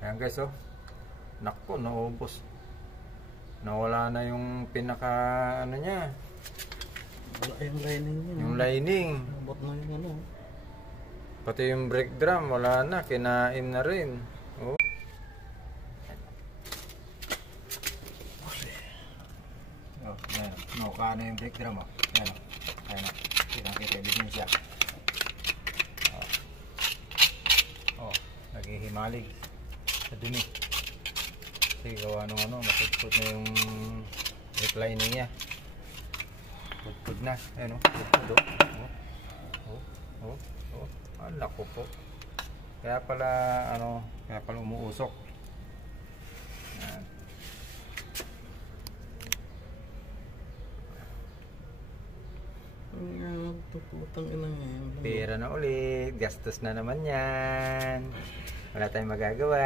Ayan guys, oh. Naku, naubos. Nawala na yung pinaka ano niya. Wala yung lining niya. Yung lining. Abot na yung ano. Pati yung brake drum, wala na. Kinain na rin. Oh. Oh, ayan. Nauka na yung brake drum, oh. Ayan, oh. Ayan, oh. Kitang-kita yung lisensya. Oh, naghihimalig sa dumi. Kasi gawa nung ano, matutput na yung reclining niya. Tutput na. Ayan o, tutput o. Ang lako po. Kaya pala, ano, kaya pala umuusok. Ayan. Tututang ina ngayon. Pera na ulit. Gastos na naman yan. Wala tayong magagawa.